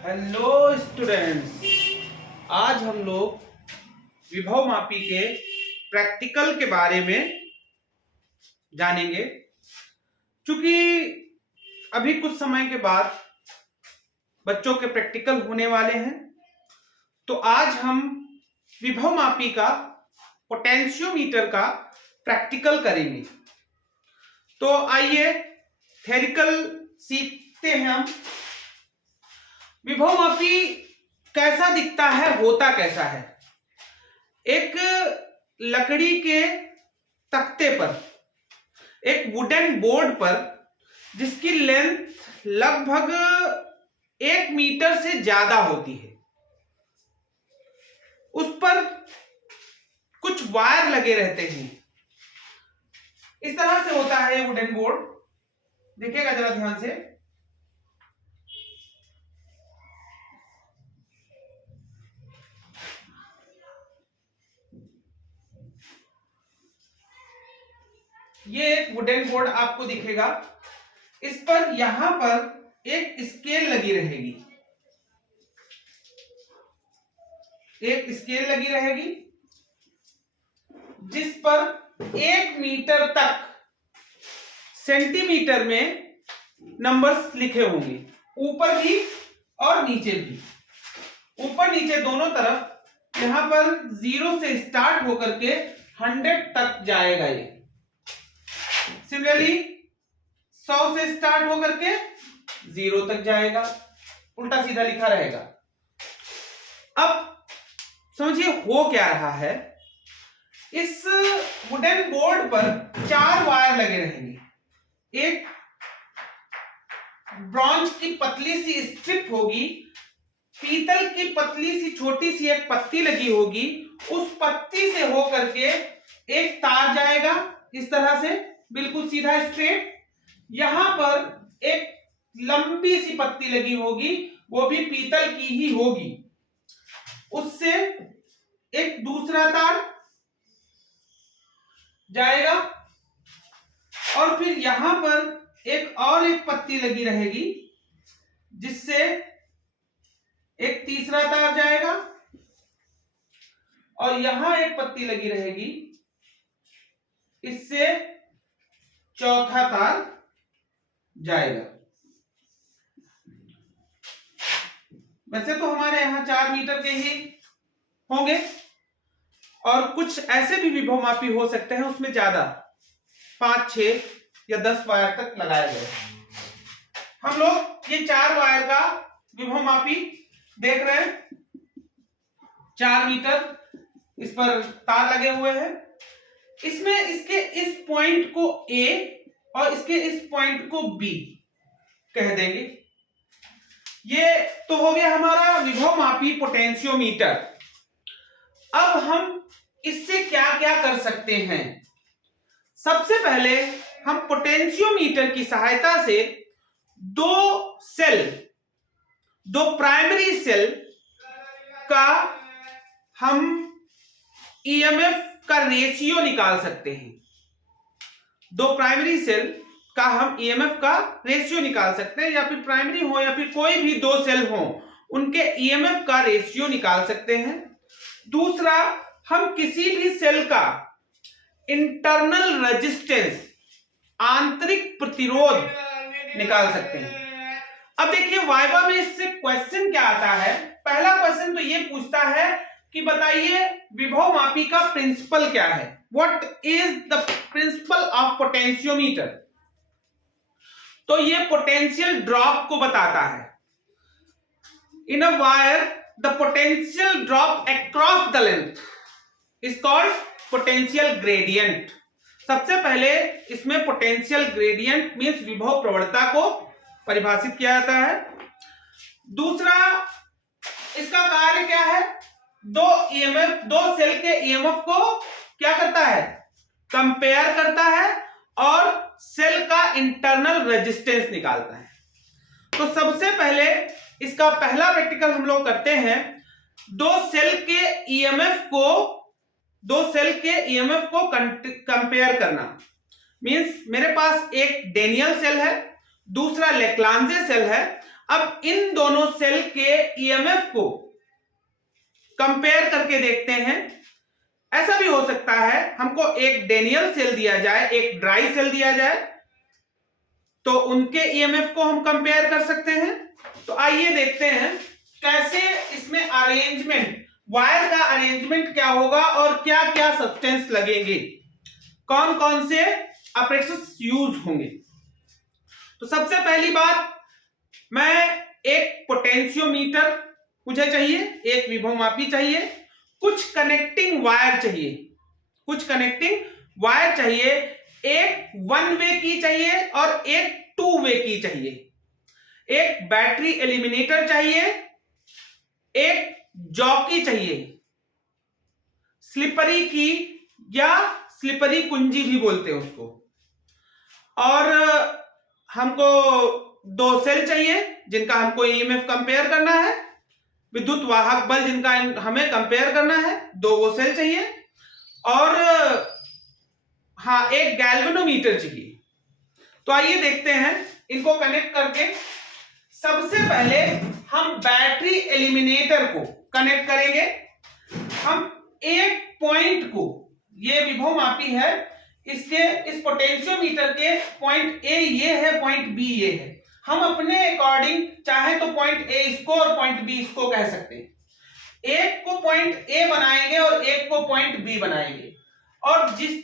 Hello students, आज हम लोग विभव मापी के प्रैक्टिकल के बारे में जानेंगे। क्योंकि अभी कुछ समय के बाद बच्चों के प्रैक्टिकल होने वाले हैं, तो आज हम विभव मापी का पोटेंशियोमीटर का प्रैक्टिकल करेंगे। तो आइए थ्योरिकल सीखते हैं हम। विभव मापी कैसा दिखता है, होता कैसा है। एक लकड़ी के तख्ते पर, एक वुडन बोर्ड पर, जिसकी लेंथ लगभग 1 मीटर से ज्यादा होती है, उस पर कुछ वायर लगे रहते हैं। इस तरह से होता है ये वुडन बोर्ड। देखिएगा जरा ध्यान से। ये एक वुडन बोर्ड आपको दिखेगा। इस पर यहां पर एक स्केल लगी रहेगी, एक स्केल लगी रहेगी जिस पर 1 मीटर तक सेंटीमीटर में नंबर्स लिखे होंगे, ऊपर भी और नीचे भी। ऊपर नीचे दोनों तरफ यहां पर 0 से स्टार्ट होकर के 100 तक जाएगा। ये सिमिलरली 100 से स्टार्ट होकर के 0 तक जाएगा, उल्टा सीधा लिखा रहेगा। अब समझिए हो क्या रहा है। इस वुडन बोर्ड पर 4 वायर लगे रहेंगे। एक ब्रॉन्ज की पतली सी स्ट्रिप होगी, पीतल की पतली सी छोटी सी एक पत्ती लगी होगी। उस पत्ती से होकर के एक तार जाएगा इस तरह से, बिल्कुल सीधा स्ट्रेट। यहां पर एक लंबी सी पत्ती लगी होगी, वो भी पीतल की ही होगी। उससे एक दूसरा तार जाएगा और फिर यहां पर एक पत्ती लगी रहेगी, जिससे एक तीसरा तार जाएगा और यहां एक पत्ती लगी रहेगी, इससे चौथा तार जाएगा। वैसे तो हमारे यहां 4 मीटर के ही होंगे और कुछ ऐसे भी विभव मापी हो सकते हैं उसमें ज्यादा 5, 6 या 10 वायर तक लगाए गए। हम लोग ये 4 वायर का विभव मापी देख रहे हैं। 4 मीटर इस पर तार लगे हुए हैं। इसमें इसके इस पॉइंट को A और इसके इस पॉइंट को B कह देंगे। ये तो हो गया हमारा विभव मापी पोटेंशियोमीटर। अब हम इससे क्या क्या कर सकते हैं। सबसे पहले हम पोटेंशियोमीटर की सहायता से दो प्राइमरी सेल का हम ईएमएफ का रेशियो निकाल सकते हैं। 2 प्राइमरी सेल का हम ईएमएफ का रेशियो निकाल सकते हैं, या फिर प्राइमरी हो या फिर कोई भी 2 सेल हो, उनके ईएमएफ का रेशियो निकाल सकते हैं। दूसरा, हम किसी भी सेल का इंटरनल रेजिस्टेंस, आंतरिक प्रतिरोध निकाल सकते हैं। अब देखिए वाइवा में इससे क्वेश्चन क्या आता है। पहला क्वेश्चन तो ये पूछता है कि बताइए विभव मापी का प्रिंसिपल क्या है। What is the principle of potentiometer. तो ये पोटेंशियल ड्रॉप को बताता है। In a wire the potential drop across the length is called potential gradient. सबसे पहले इसमें पोटेंशियल ग्रेडियंट मींस विभव प्रवणता को परिभाषित किया जाता है। दूसरा, इसका कार्य क्या है। 2 सेल के ईएमएफ को क्या करता है, कंपेयर करता है और सेल का इंटरनल रेजिस्टेंस निकालता है। तो सबसे पहले इसका पहला प्रैक्टिकल हम लोग करते हैं। 2 सेल के ईएमएफ को कंपेयर करना। मींस मेरे पास एक डेनियल सेल है, दूसरा लेक्लांजे सेल है। अब इन दोनों सेल के ईएमएफ को कंपेयर करके देखते हैं। ऐसा भी हो सकता है हमको एक डेनियल सेल दिया जाए, एक ड्राई सेल दिया जाए, तो उनके ईएमएफ को हम कंपेयर कर सकते हैं। तो आइए देखते हैं कैसे इसमें अरेंजमेंट, वायर का अरेंजमेंट क्या होगा और क्या क्या सब्सटेंस लगेंगे, कौन कौन से अपेरेटस यूज होंगे। तो सबसे पहली बात, मैं एक पोटेंशियोमीटर मुझे चाहिए, एक विभवमापी चाहिए, कुछ कनेक्टिंग वायर चाहिए, कुछ कनेक्टिंग वायर चाहिए, एक वन वे की चाहिए और एक टू वे की चाहिए, एक बैटरी एलिमिनेटर चाहिए, एक जॉकी चाहिए, स्लिपरी की या स्लिपरी कुंजी भी बोलते हैं उसको, और हमको 2 सेल चाहिए जिनका हमको ईएमएफ कंपेयर करना है, विद्युत वाहक बल जिनका हमें कंपेयर करना है, 2 वो सेल चाहिए, और हाँ एक गैल्वेनोमीटर चाहिए। तो आइए देखते हैं इनको कनेक्ट करके। सबसे पहले हम बैटरी एलिमिनेटर को कनेक्ट करेंगे। हम एक पॉइंट को, ये विभवमापी है, इसके इस पोटेंशियोमीटर के पॉइंट ए ये है, पॉइंट बी ये है। हम अपने अकॉर्डिंग चाहे तो पॉइंट ए इसको और पॉइंट बी इसको कह सकते हैं। एक को पॉइंट ए बनाएंगे और एक को पॉइंट बी बनाएंगे, और जिस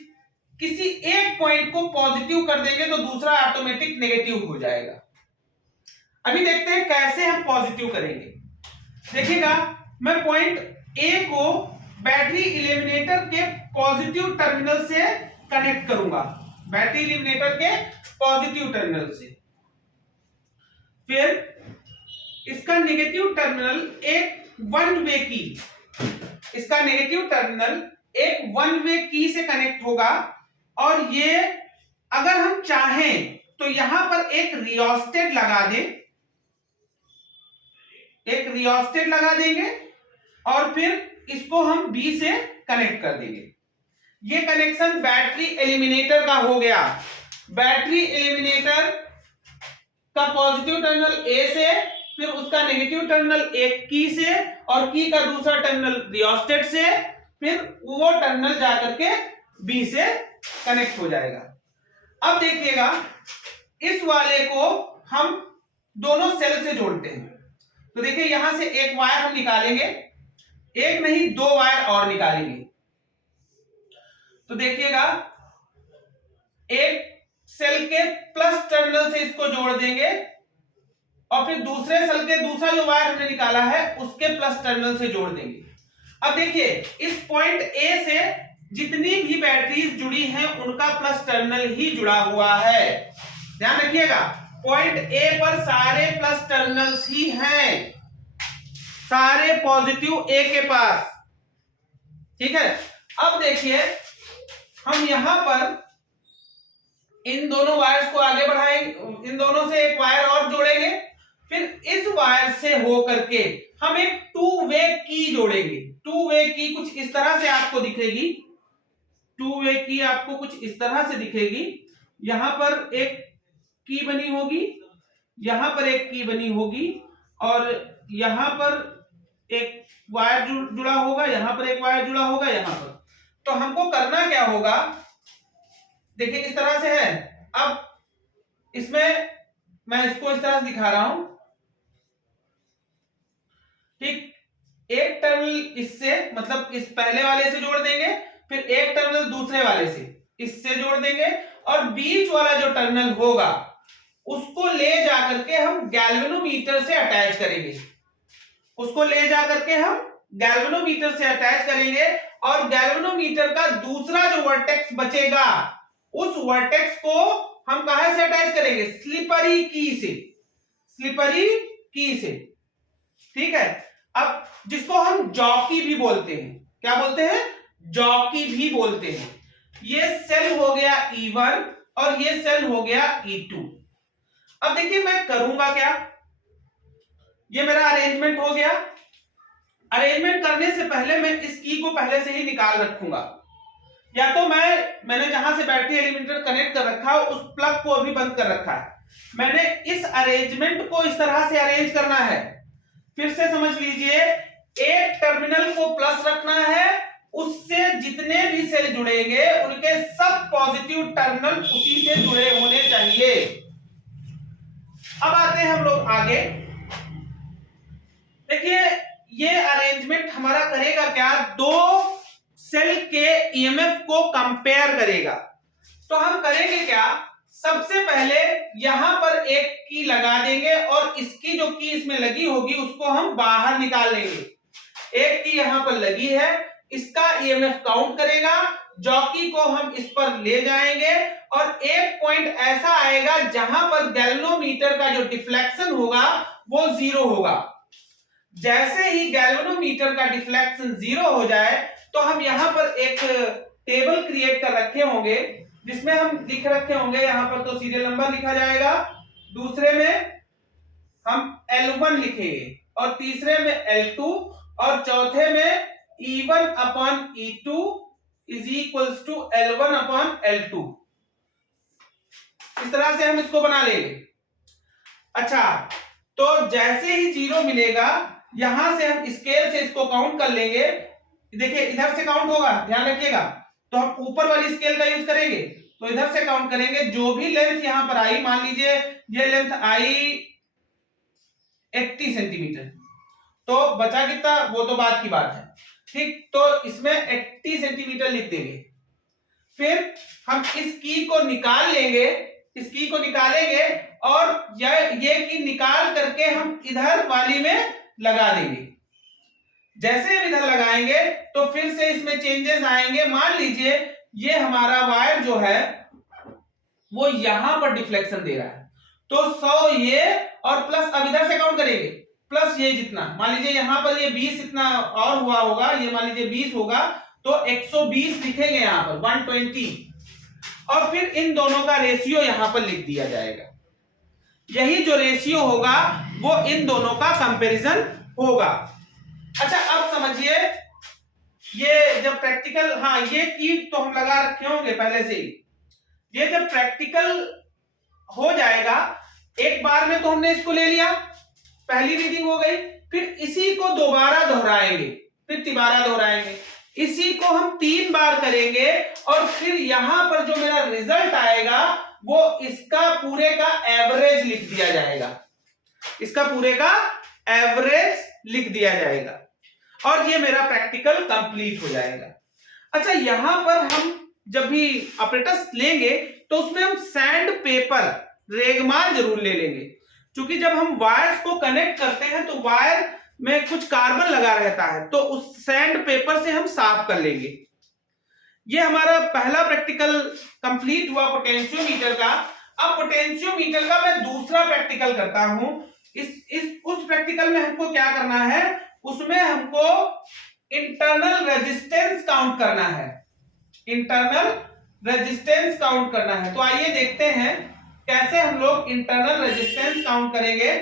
किसी एक पॉइंट को पॉजिटिव कर देंगे तो दूसरा ऑटोमेटिक नेगेटिव हो जाएगा। अभी देखते हैं कैसे हम पॉजिटिव करेंगे। देखिएगा, मैं पॉइंट ए को बैटरी एलिमिनेटर के पॉजिटिव टर्मिनल से कनेक्ट करूंगा, बैटरी एलिमिनेटर के पॉजिटिव टर्मिनल से। फिर इसका नेगेटिव टर्मिनल एक वन वे की, इसका नेगेटिव टर्मिनल एक वन वे की से कनेक्ट होगा, और ये अगर हम चाहें तो यहां पर एक रियोस्टेट लगा दें, एक रियोस्टेट लगा देंगे, और फिर इसको हम बी से कनेक्ट कर देंगे। ये कनेक्शन बैटरी एलिमिनेटर का हो गया। बैटरी एलिमिनेटर का पॉजिटिव टर्मिनल ए से, फिर उसका नेगेटिव टर्मिनल एक की से, और की का दूसरा टर्मिनल रियोस्टेट से, फिर वो टर्मिनल जाकर के बी से कनेक्ट हो जाएगा। अब देखिएगा, इस वाले को हम दोनों सेल से जोड़ते हैं। तो देखिए यहां से एक वायर हम निकालेंगे, एक नहीं 2 वायर और निकालेंगे। तो देखिएगा, एक सेल के प्लस टर्मिनल से इसको जोड़ देंगे, और फिर दूसरे सेल के दूसरा जो वायर हमने निकाला है उसके प्लस टर्मिनल से जोड़ देंगे। अब देखिए, इस पॉइंट ए से जितनी भी बैटरीज जुड़ी हैं उनका प्लस टर्मिनल ही जुड़ा हुआ है। ध्यान रखिएगा, पॉइंट ए पर सारे प्लस टर्मिनल्स ही हैं, सारे पॉजिटिव ए के पास। ठीक है, अब देखिए हम यहां पर इन दोनों वायर्स को आगे बढ़ाएंगे, इन दोनों से एक वायर और जोड़ेंगे, फिर इस वायर से होकर के हम एक टू वे की जोड़ेंगे। टू वे की कुछ इस तरह से आपको दिखेगी, टू वे की आपको कुछ इस तरह से दिखेगी। यहां पर एक की बनी होगी, यहां पर एक की बनी होगी, और यहां पर एक वायर जुड़ा होगा, यहां पर एक वायर जुड़ा होगा, यहां पर। तो हमको करना क्या होगा, देखिए इस तरह से है। अब इसमें मैं इसको इस तरह से दिखा रहा हूं, ठीक। एक टर्मिनल इससे, मतलब इस पहले वाले से जोड़ देंगे, फिर एक टर्मिनल दूसरे वाले से इससे जोड़ देंगे, और बीच वाला जो टर्मिनल होगा उसको ले जाकर के हम गैल्वेनोमीटर से अटैच करेंगे, उसको ले जाकर के हम गैल्वेनोमीटर से अटैच करेंगे, और गैल्वेनोमीटर का दूसरा जो वर्टेक्स बचेगा उस वर्टेक्स को हम कहां से अटैच करेंगे, स्लिपरी की से, स्लिपरी की से। ठीक है, अब जिसको हम जॉकी भी बोलते हैं, क्या बोलते हैं, जॉकी भी बोलते हैं। ये सेल हो गया E1 और ये सेल हो गया E2। अब देखिए मैं करूंगा क्या, ये मेरा अरेंजमेंट हो गया। अरेंजमेंट करने से पहले मैं इस की को पहले से ही निकाल रखूंगा। या तो मैंने जहां से बैटरी एलिमेंटर कनेक्ट कर रखा है उस प्लग को अभी बंद कर रखा है, मैंने इस अरेंजमेंट को इस तरह से अरेंज करना है। फिर से समझ लीजिए, एक टर्मिनल को प्लस रखना है, उससे जितने भी सेल जुड़ेंगे उनके सब पॉजिटिव टर्मिनल उसी से जुड़े होने चाहिए। अब आते हैं हम लोग आगे। देखिए ये अरेंजमेंट हमारा करेगा क्या, दो सेल के ईएमएफ को कंपेयर करेगा। तो हम करेंगे क्या, सबसे पहले यहां पर एक की लगा देंगे और इसकी जो की इसमें लगी होगी उसको हम बाहर निकाल लेंगे। एक की यहां पर लगी है, इसका ईएमएफ काउंट करेगा, जॉकी को हम इस पर ले जाएंगे और एक पॉइंट ऐसा आएगा जहां पर गैल्वेनोमीटर का जो डिफ्लेक्शन होगा वो 0 होगा। जैसे ही गैल्वेनोमीटर का डिफ्लेक्शन 0 हो जाए तो हम यहां पर एक टेबल क्रिएट कर रखे होंगे जिसमें हम लिख रखे होंगे, यहां पर तो सीरियल नंबर लिखा जाएगा, दूसरे में हम L1 लिखेंगे और तीसरे में L2 और चौथे में E1 upon E2 is equals to L1 upon L2। इस तरह से हम इसको बना लेंगे। अच्छा, तो जैसे ही 0 मिलेगा यहां से हम स्केल से इसको काउंट कर लेंगे। देखिए इधर से काउंट होगा, ध्यान रखिएगा, तो हम ऊपर वाली स्केल का यूज करेंगे, तो इधर से काउंट करेंगे। जो भी लेंथ यहां पर आई, मान लीजिए ये लेंथ आई 80 सेंटीमीटर, तो बचा कितना वो तो बाद की बात है, ठीक। तो इसमें 80 सेंटीमीटर लिख देंगे। फिर हम इस की को निकाल लेंगे, इस की को निकालेंगे और ये की निकाल करके हम इधर वाली में लगा देंगे। जैसे हम इधर लगाएंगे तो फिर से इसमें चेंजेस आएंगे। मान लीजिए ये हमारा वायर जो है वो यहां पर डिफ्लेक्शन दे रहा है, तो 100 ये और प्लस, अब इधर से काउंट करेंगे, प्लस ये जितना, मान लीजिए यहां पर ये 20 इतना और हुआ होगा, ये मान लीजिए 20 होगा, तो 120 लिखेंगे यहां पर 120, और फिर इन दोनों का रेशियो यहां पर लिख दिया जाएगा। यही जो रेशियो होगा वो इन दोनों का कंपैरिजन होगा। अच्छा अब समझिए, ये जब प्रैक्टिकल, हाँ ये की तो हम लगा रखे होंगे पहले से ही, ये जब प्रैक्टिकल हो जाएगा, एक बार में तो हमने इसको ले लिया, पहली रीडिंग हो गई, फिर इसी को दोबारा दोहराएंगे, फिर तिबारा दोहराएंगे, इसी को हम 3 बार करेंगे और फिर यहां पर जो मेरा रिजल्ट आएगा वो इसका पूरे का एवरेज लिख दिया जाएगा, इसका पूरे का एवरेज लिख दिया जाएगा और ये मेरा प्रैक्टिकल कंप्लीट हो जाएगा। अच्छा, यहां पर हम जब भी ऑपरेटर्स लेंगे तो उसमें हम सैंड पेपर रेगमाल जरूर ले लेंगे, क्योंकि जब हम वायर्स को कनेक्ट करते हैं तो वायर में कुछ कार्बन लगा रहता है, तो उस सैंड पेपर से हम साफ कर लेंगे। ये हमारा पहला प्रैक्टिकल कंप्लीट हुआ पोटेंशियोमीटर का। अब पोटेंशियोमीटर का मैं दूसरा प्रैक्टिकल करता हूं। उस प्रैक्टिकल में हमको क्या करना है, उसमें हमको इंटरनल रेजिस्टेंस काउंट करना है, इंटरनल रेजिस्टेंस काउंट करना है। तो आइए देखते हैं कैसे हम लोग इंटरनल रेजिस्टेंस काउंट करेंगे।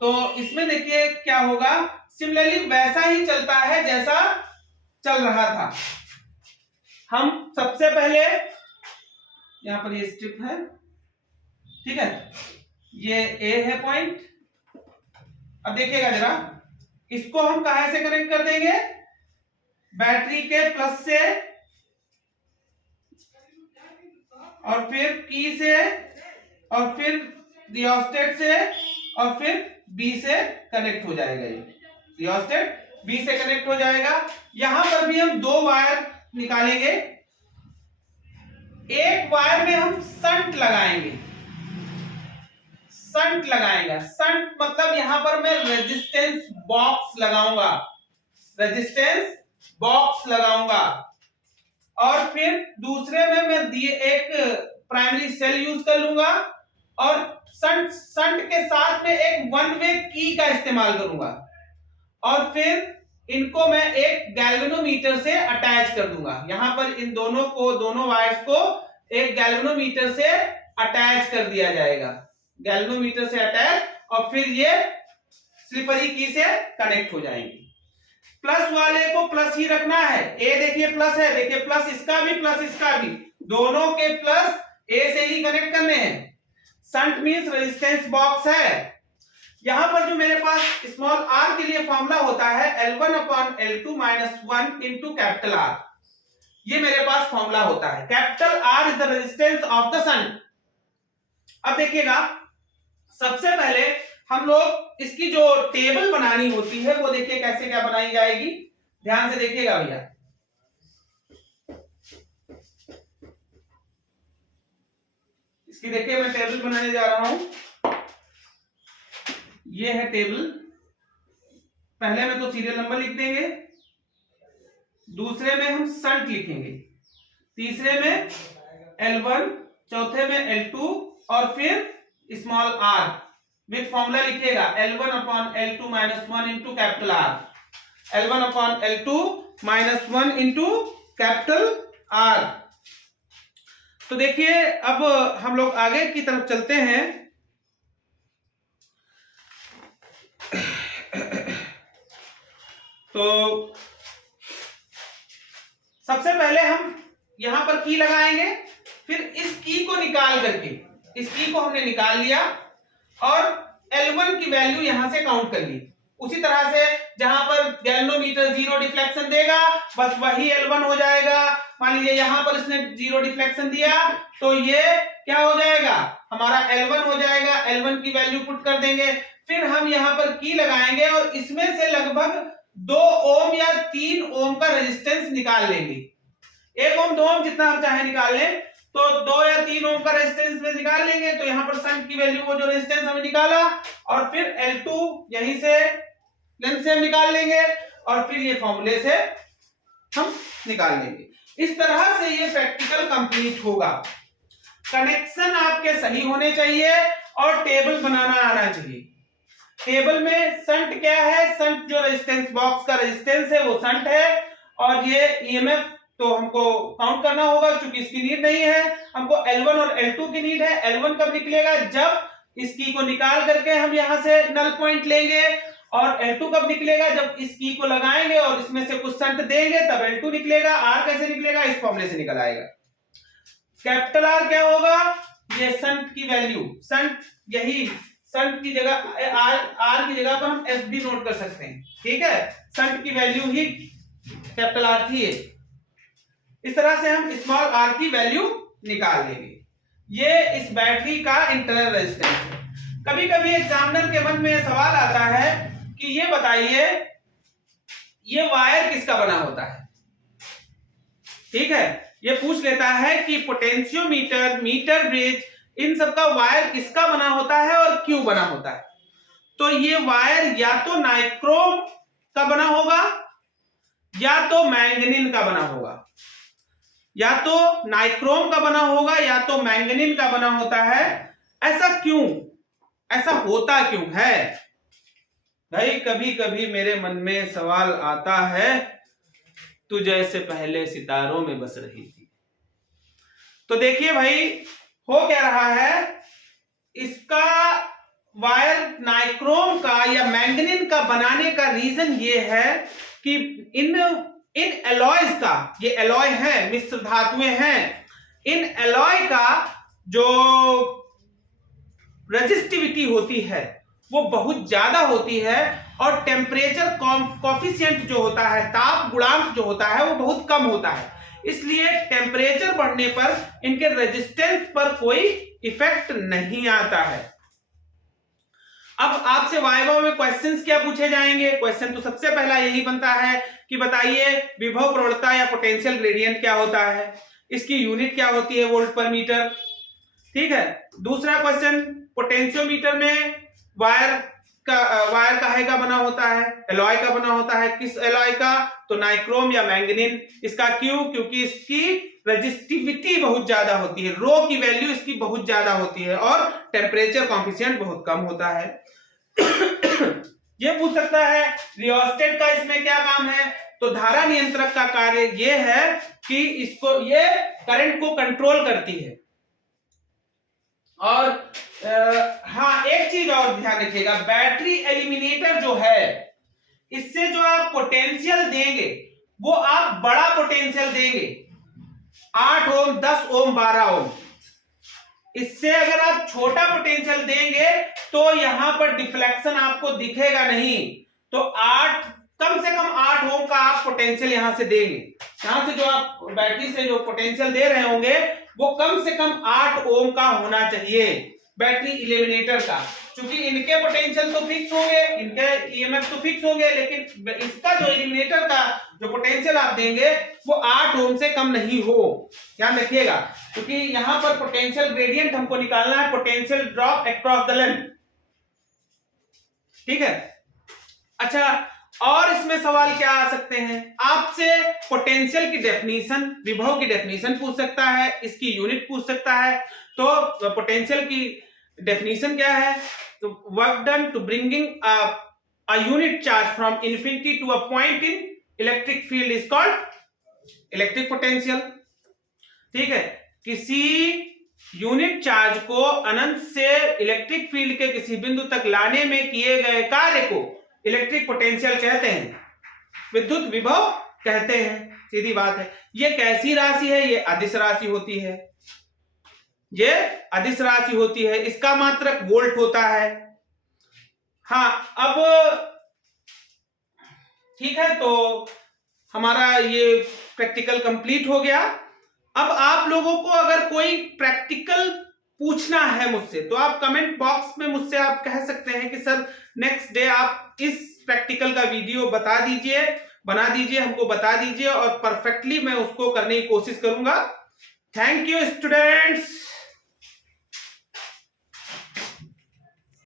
तो इसमें देखिए क्या होगा, सिमिलरली वैसा ही चलता है जैसा चल रहा था। हम सबसे पहले यहां पर ये स्ट्रिप है, ठीक है, ये ए है पॉइंट। अब देखिएगा जरा, इसको हम कहां से कनेक्ट कर देंगे, बैटरी के प्लस से, और फिर की से, और फिर रियोस्टेट से, और फिर बी से कनेक्ट हो जाएगा। ये रियोस्टेट बी से कनेक्ट हो जाएगा। यहां पर भी हम 2 वायर निकालेंगे, एक वायर में हम संट लगाएंगे, संट लगाएगा। संट मतलब यहां पर मैं रेजिस्टेंस बॉक्स लगाऊंगा, रेजिस्टेंस बॉक्स लगाऊंगा, और फिर दूसरे में मैं एक प्राइमरी सेल यूज कर लूंगा और संट के साथ में एक 1 वे की का इस्तेमाल करूंगा, और फिर इनको मैं एक गैल्वेनोमीटर से अटैच कर दूंगा। यहां पर इन दोनों को, दोनों वायर्स को एक गैल्वेनोमीटर से अटैच कर दिया जाएगा, गैल्वेनोमीटर से अटैच, और फिर ये स्लिपरी की से कनेक्ट हो जाएंगे। प्लस वाले को प्लस ही रखना है। ए देखिए प्लस है, देखिए प्लस इसका भी प्लस इसका भी, दोनों के प्लस ए से ही कनेक्ट करने हैं। शंट मींस रेजिस्टेंस बॉक्स है। यहां पर जो मेरे पास स्मॉल r के लिए फॉर्मूला होता है L1 upon L2 minus 1 into capital R, ये मेरे पास फॉर्मूला होता है। Capital R is the resistance of the shunt. अब देखिएगा, सबसे पहले हम लोग इसकी जो टेबल बनानी होती है वो देखिए कैसे क्या बनाई जाएगी, ध्यान से देखिएगा भैया। इसकी देखिए मैं टेबल बनाने जा रहा हूं, ये है टेबल। पहले में तो सीरियल नंबर लिख देंगे, दूसरे में हम शंट लिखेंगे, तीसरे में L1, चौथे में L2 और फिर स्मॉल r विथ फॉर्मूला लिखिएगा L1 upon L2 minus 1 into capital R। L1 upon L2 minus 1 into capital R। तो देखिए अब हम लोग आगे की तरफ चलते हैं। तो सबसे पहले हम यहां पर की लगाएंगे, फिर इस की को निकाल करके, इस की को हमने निकाल लिया और L1 की वैल्यू यहां से काउंट कर ली। उसी तरह से जहां पर गैल्वेनोमीटर जीरो डिफ्लेक्शन देगा बस वही L1 हो जाएगा। मान लीजिए यहां पर इसने जीरो डिफ्लेक्शन दिया तो ये क्या हो जाएगा, हमारा L1 हो जाएगा। L1 की वैल्यू पुट कर देंगे, फिर हम यहां पर की लगाएंगे और इसमें से लगभग 2 ओम या 3 ओम का रेजिस्टेंस निकाल लेंगे। 1 ओम 2 ओम जितना हम चाहे निकाल लें, तो 2 या 3 ओम का रेजिस्टेंस में निकाल लेंगे। तो यहां पर शंट की वैल्यू को जो रेजिस्टेंस हमने निकाला और फिर L2 यहीं से लेंथ से हम निकाल लेंगे और फिर ये फॉर्मूले से हम निकाल लेंगे। इस तरह से ये प्रैक्टिकल कंप्लीट होगा। कनेक्शन आपके सही होने चाहिए और टेबल बनाना आना चाहिए। टेबल में शंट क्या है, शंट जो रेजिस्टेंस बॉक्स का रेजिस्टेंस है वो शंट है, और ये ईएमएफ तो हमको काउंट करना होगा क्योंकि इसकी नीड नहीं है, हमको L1 और L2 की नीड है। L1 कब निकलेगा, जब इस की को निकाल करके हम यहां से नल पॉइंट लेंगे, और L2 कब निकलेगा, जब इस की को लगाएंगे और इसमें से कुछ शंट देंगे तब L2 निकलेगा। R कैसे निकलेगा, इस फॉर्मूले से निकल आएगा। कैपिटल R क्या होगा, ये शंट की वैल्यू, शंट यही शंट की जगह R की जगह पर हम S भी नोट कर सकते हैं, ठीक है। शंट की वैल्यू ही कैपिटल R थी। इस तरह से हम स्मॉल r की वैल्यू निकाल लेंगे। ये इस बैटरी का इंटरनल रेजिस्टेंस है। कभी कभी एग्जामिनर के मन में सवाल आता है कि ये बताइए ये वायर किसका बना होता है, ठीक है। ये पूछ लेता है कि पोटेंशियोमीटर, मीटर ब्रिज, इन सब का वायर किसका बना होता है और क्यों बना होता है। तो ये वायर या तो नाइक्रोम का बना होगा या तो मैंगनीन का बना होगा, या तो नाइक्रोम का बना होगा या तो मैंगनीन का बना होता है। ऐसा क्यों, ऐसा होता क्यों है भाई। कभी कभी मेरे मन में सवाल आता है, तू जैसे पहले सितारों में बस रही थी। तो देखिए भाई हो क्या रहा है, इसका वायर नाइक्रोम का या मैंगनीन का बनाने का रीजन ये है कि इन एलॉयज का, ये एलॉय है, मिश्र धातुएं हैं, इन एलॉय का जो रेजिस्टिविटी होती है वो बहुत ज्यादा होती है, और टेम्परेचर कॉफिशिएंट जो होता है, ताप गुणांक जो होता है वो बहुत कम होता है। इसलिए टेम्परेचर बढ़ने पर इनके रेजिस्टेंस पर कोई इफेक्ट नहीं आता है। अब आपसे वाइवा में क्वेश्चंस क्या पूछे जाएंगे, क्वेश्चन तो सबसे पहला यही बनता है कि बताइए विभव प्रवणता या पोटेंशियल ग्रेडियंट क्या होता है, इसकी यूनिट क्या होती है, वोल्ट पर मीटर, ठीक है। दूसरा क्वेश्चन, पोटेंशियोमीटर में वायर काहे का बना होता है, एलॉय का बना होता है, किस एलॉय का, तो नाइक्रोम या मैंगनीन। इसका क्यों, क्योंकि इसकी रेजिस्टिविटी बहुत ज्यादा होती है, रो की वैल्यू इसकी बहुत ज्यादा होती है और टेम्परेचर कॉफिशिएंट बहुत कम होता है। ये पूछ सकता है रियोस्टेट का इसमें क्या काम है, तो धारा नियंत्रक का कार्य ये है कि इसको, ये करंट को कंट्रोल करती है। और हाँ एक चीज और ध्यान रखिएगा, बैटरी एलिमिनेटर जो है इससे जो आप पोटेंशियल देंगे वो आप बड़ा पोटेंशियल देंगे, 8 ओम, 10 ओम, 12 ओम। इससे अगर आप छोटा पोटेंशियल देंगे तो यहां पर डिफ्लेक्शन आपको दिखेगा नहीं। तो 8, कम से कम 8 ओम का आप पोटेंशियल यहां से देंगे। यहां से जो आप बैटरी से जो पोटेंशियल दे रहे होंगे वो कम से कम 8 ओम का होना चाहिए बैटरी इल्यूमिनेटर का। क्योंकि इनके पोटेंशियल तो फिक्स होंगे, इनके ईएमएफ तो फिक्स होंगे, लेकिन इसका जो इल्यूमिनेटर का जो पोटेंशियल आप देंगे वो 8 ओम से कम नहीं हो, ध्यान रखिएगा। क्योंकि यहां पर पोटेंशियल ग्रेडियंट हमको निकालना है, potential drop across the length, ठीक है। अच्छा, और इसमें सवाल क्या आ सकते हैं, आपसे पोटेंशियल की डेफिनेशन, विभव की डेफिनेशन पूछ सकता है, इसकी यूनिट पूछ सकता है। तो पोटेंशियल की डेफिनेशन क्या है, तो work done to bringing a unit charge from infinity to a point in electric field is called electric potential, ठीक है। किसी यूनिट चार्ज को अनंत से इलेक्ट्रिक फील्ड के किसी बिंदु तक लाने में किए गए कार्य को इलेक्ट्रिक पोटेंशियल कहते हैं, विद्युत विभव कहते हैं, सीधी बात है। ये कैसी राशि है, ये अदिश राशि होती है, ये अदिश राशि होती है, इसका मात्रक वोल्ट होता है। हाँ, अब ठीक है, तो हमारा ये प्रैक्टिकल कंप्लीट हो गया। अब आप लोगों को अगर कोई प्रैक्टिकल पूछना है मुझसे तो आप कमेंट बॉक्स में मुझसे आप कह सकते हैं कि सर नेक्स्ट डे आप इस प्रैक्टिकल का वीडियो बता दीजिए, बना दीजिए, हमको बता दीजिए, और परफेक्टली मैं उसको करने की कोशिश करूंगा। Thank you students.